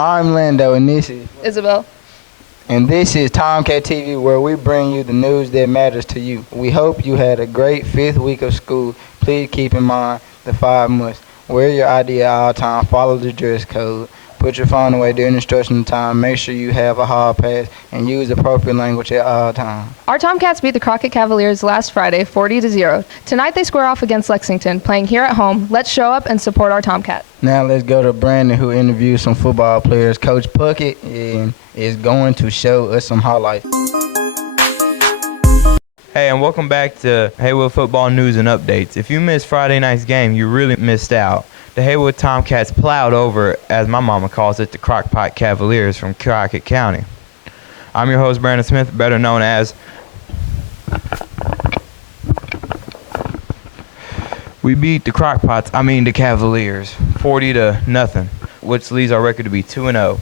I'm Lando, and this is Isabel. And this is Tomcat TV, where we bring you the news that matters to you. We hope you had a great 5th week of school. Please keep in mind the 5 musts. Wear your ID at all times. Follow the dress code. Put your phone away during instruction time. Make sure you have a hall pass and use appropriate language at all times. Our Tomcats beat the Crockett Cavaliers last Friday 40-0. Tonight they square off against Lexington, playing here at home. Let's show up and support our Tomcats. Now let's go to Brandon, who interviewed some football players. Coach Puckett is going to show us some highlights. Hey, and welcome back to Haywood football news and updates. If you missed Friday night's game, you really missed out. The Haywood Tomcats plowed over, as my mama calls it, the Crockpot Cavaliers from Crockett County. I'm your host, Brandon Smith, better known as... We beat the the Cavaliers, 40-0, which leaves our record to be 2-0.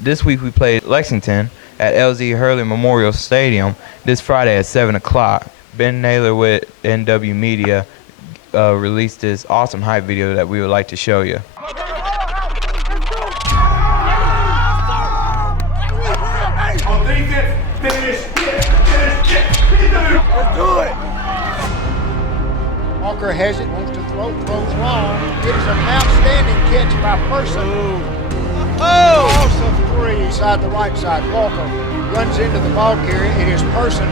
This week we played Lexington at LZ Hurley Memorial Stadium this Friday at 7 o'clock. Ben Naylor with NW Media released this awesome hype video that we would like to show you. On defense, finish. Let's do it. Walker has it, wants to throw, throws long. It is an outstanding catch by Person. Awesome three inside the right side. Walker runs into the ball carrier. It is Person.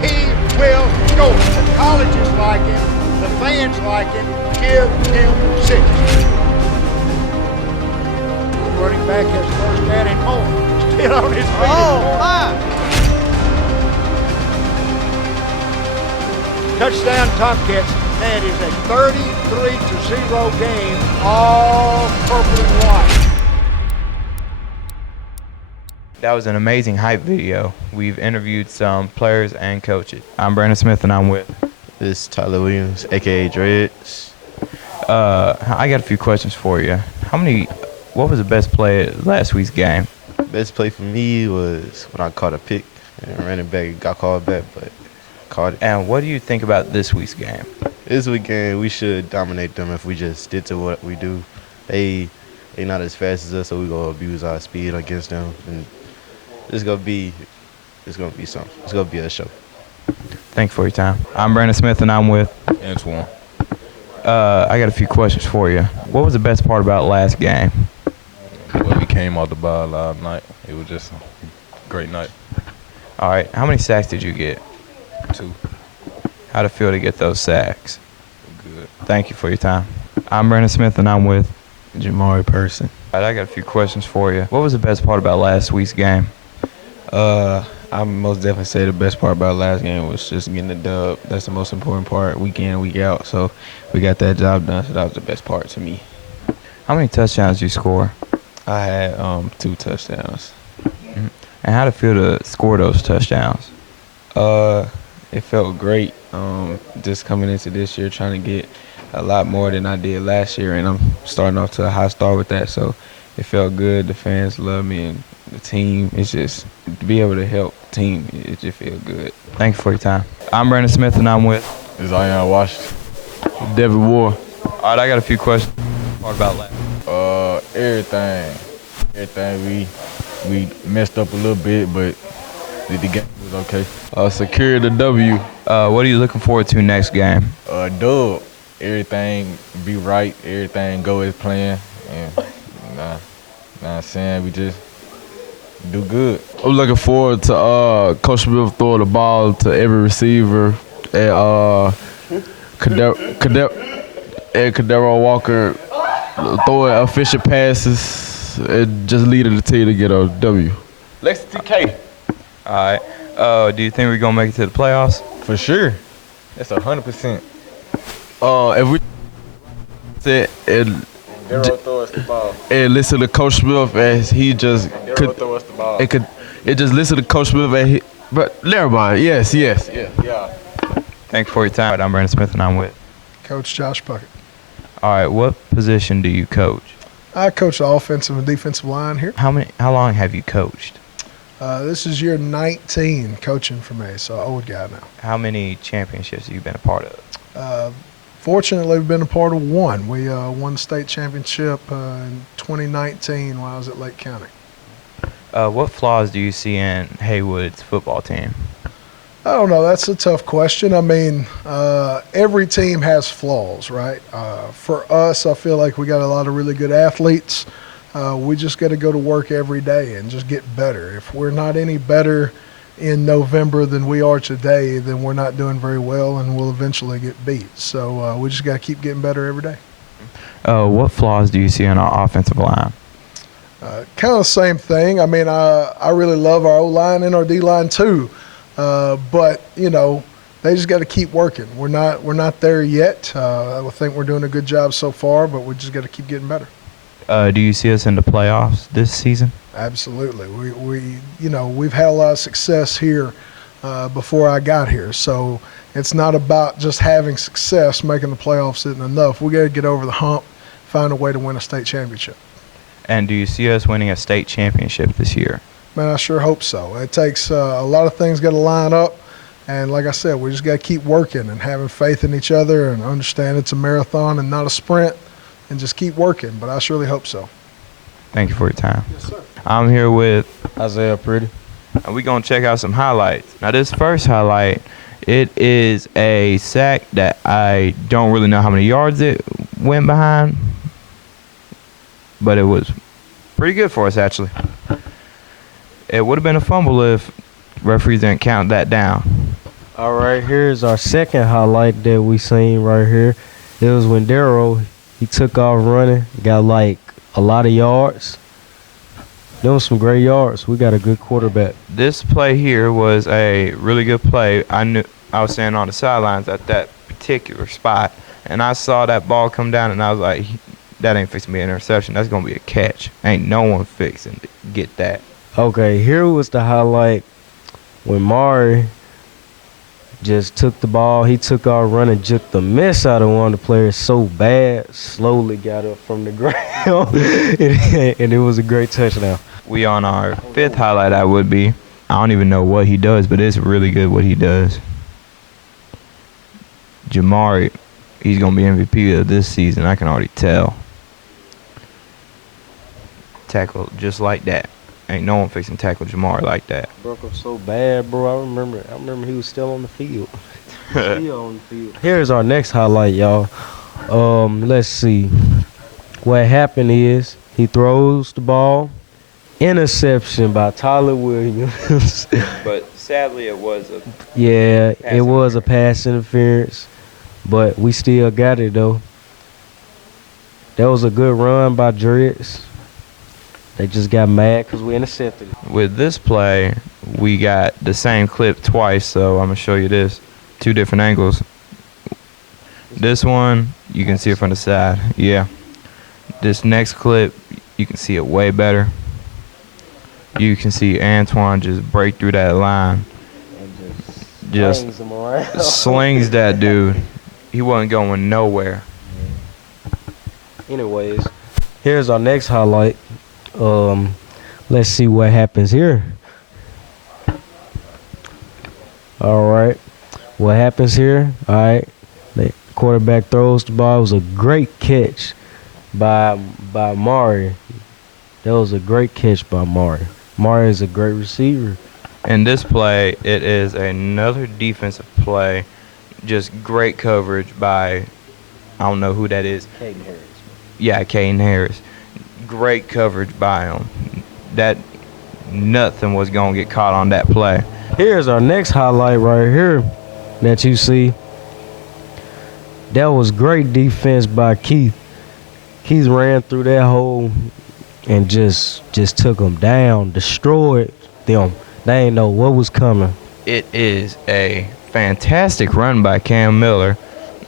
He will go. The colleges like him. The fans like him. Give him 6. Running back has first down and more. Still on his feet. Touchdown Tomcats. That is a 33-0 game, all purple and white. That was an amazing hype video. We've interviewed some players and coaches. I'm Brandon Smith, and I'm with... This is Tyler Williams, a.k.a. Dreads. I got a few questions for you. What was the best play at last week's game? Best play for me was when I caught a pick and running back got called back, but caught it. And what do you think about this week's game? This week's game, we should dominate them if we just stick to what we do. They not as fast as us, so we're going to abuse our speed against them. And it's gonna be something. It's going to be a show. Thanks for your time. I'm Brandon Smith, and I'm with... Antoine. I got a few questions for you. What was the best part about last game? Well, we came off the bye last night. It was just a great night. All right. How many sacks did you get? 2. How'd it feel to get those sacks? Good. Thank you for your time. I'm Brandon Smith, and I'm with... Jamari Person. All right, I got a few questions for you. What was the best part about last week's game? I most definitely say the best part about last game was just getting the dub. That's the most important part, week in, week out. So we got that job done, so that was the best part to me. How many touchdowns did you score? I had 2 touchdowns. Mm-hmm. And how'd it feel to score those touchdowns? It felt great just coming into this year, trying to get a lot more than I did last year, and I'm starting off to a high start with that. So it felt good. The fans love me, and the team, it's just to be able to help the team, it just feels good. Thank you for your time. I'm Brandon Smith, and I'm with... Zion Washington. Devin Moore. All right, I got a few questions. What about last? Everything. We messed up a little bit, but the game was okay. Secure the W. What are you looking forward to next game? Dub. Everything be right. Everything go as planned. And I'm saying we just do good. I'm looking forward to Coach Smith throwing the ball to every receiver, and Kadero Walker throwing efficient passes and just leading the team to get a W. Lexington K. All right. Do you think we're going to make it to the playoffs? For sure. That's 100%. If we said and throw us the ball. And listen to Coach Smith as he just could throw us the ball. It just listen to Coach Smith and he, but never mind. Yes. Yeah. Thanks for your time. I'm Brandon Smith, and I'm with... Coach Josh Puckett. All right, what position do you coach? I coach the offensive and defensive line here. How long have you coached? This is year 19 coaching for me, so old guy now. How many championships have you been a part of? Fortunately, we've been a part of one. We won the state championship in 2019 while I was at Lake County. What flaws do you see in Haywood's football team? I don't know. That's a tough question. I mean, every team has flaws, right? For us, I feel like we got a lot of really good athletes. We just got to go to work every day and just get better. If we're not any better in November than we are today, then we're not doing very well and we'll eventually get beat. So we just got to keep getting better every day. What flaws do you see in our offensive line? Kind of the same thing. I mean, I really love our O-line and our D-line too. But, you know, they just got to keep working. We're not there yet. I think we're doing a good job so far, but we just got to keep getting better. Do you see us in the playoffs this season? Absolutely. We've had a lot of success here before I got here. So it's not about just having success, making the playoffs isn't enough. We got to get over the hump, find a way to win a state championship. And do you see us winning a state championship this year? Man, I sure hope so. It takes a lot of things got to line up. And like I said, we just got to keep working and having faith in each other and understand it's a marathon and not a sprint and just keep working. But I surely hope so. Thank you for your time. Yes, sir. I'm here with Isaiah Pretty. and we're going to check out some highlights. Now, this first highlight, it is a sack that I don't really know how many yards it went behind, but it was pretty good for us, actually. It would have been a fumble if referees didn't count that down. All right, here's our second highlight that we seen right here. It was when Darryl, he took off running, got like a lot of yards. There was some great yards. We got a good quarterback. This play here was a really good play. I was standing on the sidelines at that particular spot, and I saw that ball come down, and I was like, that ain't fixing to be an interception. That's going to be a catch. Ain't no one fixing to get that. Okay, here was the highlight when Mari just took the ball. He took off running, juked the mess out of one of the players so bad, slowly got up from the ground, and it was a great touchdown. We on our fifth highlight, I would be. I don't even know what he does, but it's really good what he does. Jamari, he's going to be MVP of this season. I can already tell. Tackle just like that. Ain't no one fixing tackle Jamari like that. Broke up so bad, bro. I remember he was still on the field. Still on the field. Here's our next highlight, y'all. Let's see. What happened is he throws the ball. Interception by Tyler Williams. But sadly, it was a it was a pass interference, but we still got it though. That was a good run by Dreads. They just got mad because we intercepted it. With this play, we got the same clip twice, so I'm going to show you this. Two different angles. This one, you can see it from the side. Yeah. This next clip, you can see it way better. You can see Antoine just break through that line. And Just slings him around. slings that dude. He wasn't going nowhere. Anyways, here's our next highlight. Let's see what happens here. All right, what happens here? All right, the quarterback throws the ball. It was a great catch by Mari. That was a great catch by Mari. Mari is a great receiver. In this play, it is another defensive play. Just great coverage by, I don't know who that is. Caden Harris. Yeah, Caden Harris. Great coverage by him. That nothing was going to get caught on that play. Here's our next highlight right here that you see. That was great defense by Keith. Keith ran through that hole and just took them down, destroyed them. They didn't know what was coming. It is a fantastic run by Cam Miller.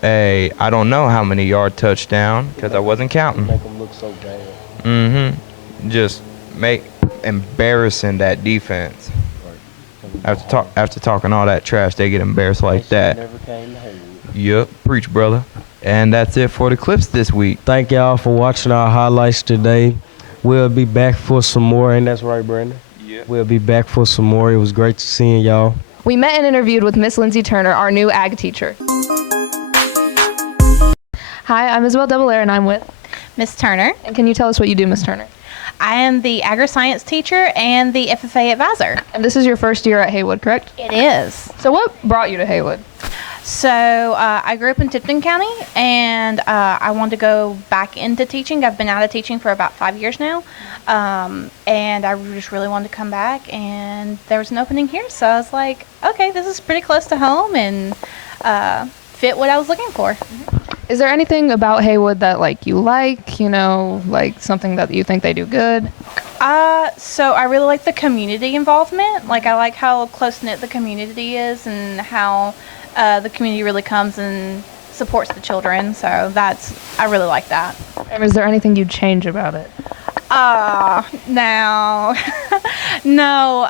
I don't know how many yard touchdown because I wasn't counting. Make them look so bad. Just embarrassing that defense. After talking all that trash, they get embarrassed like that. Never came to Haywood. Yup, preach, brother. And that's it for the clips this week. Thank y'all for watching our highlights today. We'll be back for some more, and that's right, Brandon. Yeah. We'll be back for some more. It was great seeing y'all. We met and interviewed with Miss Lindsay Turner, our new ag teacher. Hi, I'm Isabel Double-Air, and I'm with Miss Turner. And can you tell us what you do, Miss Turner? I am the agri-science teacher and the FFA advisor. And this is your first year at Haywood, correct? It is. So what brought you to Haywood? So I grew up in Tipton County, and I wanted to go back into teaching. I've been out of teaching for about 5 years now, and I just really wanted to come back, and there was an opening here, so I was like, okay, this is pretty close to home and fit what I was looking for. Is there anything about Haywood that you like, like something that you think they do good? So I really like the community involvement. I like how close-knit the community is and how the community really comes and supports the children. So I really like that. And is there anything you'd change about it? No. No.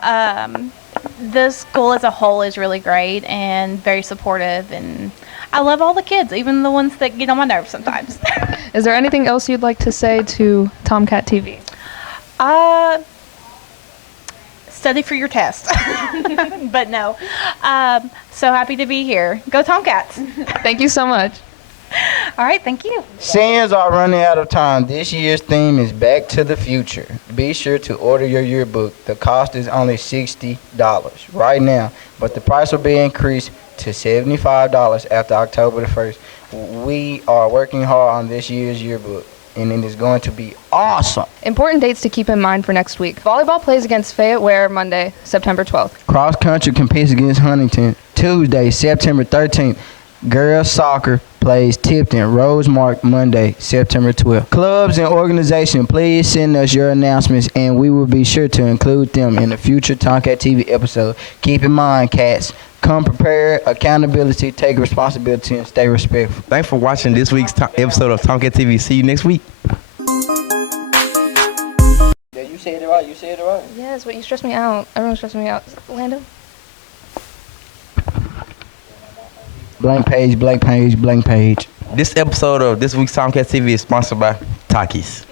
The school as a whole is really great and very supportive, and I love all the kids, even the ones that get on my nerves sometimes. Is there anything else you'd like to say to Tomcat TV? Study for your test. But no. So happy to be here. Go Tomcats. Thank you so much. All right, thank you. Seniors are running out of time. This year's theme is Back to the Future. Be sure to order your yearbook. The cost is only $60 right now, but the price will be increased to $75 after October the 1st. We are working hard on this year's yearbook, and it is going to be awesome. Important dates to keep in mind for next week. Volleyball plays against Fayette Ware Monday, September 12th. Cross country competes against Huntington Tuesday, September 13th. Girls soccer plays Tipton Rosemark Monday, September 12th. Clubs and organizations, please send us your announcements, and we will be sure to include them in a future Tomcat TV episode. Keep in mind, cats, come prepared, accountability, take responsibility, and stay respectful. Thanks for watching this week's episode of Tomcat TV. See you next week. Yeah, you said it right. You said it right. Yes, but you stress me out. Everyone's stressing me out. Lando? Blank page, blank page, blank page. This episode of this week's Tomcat TV is sponsored by Takis.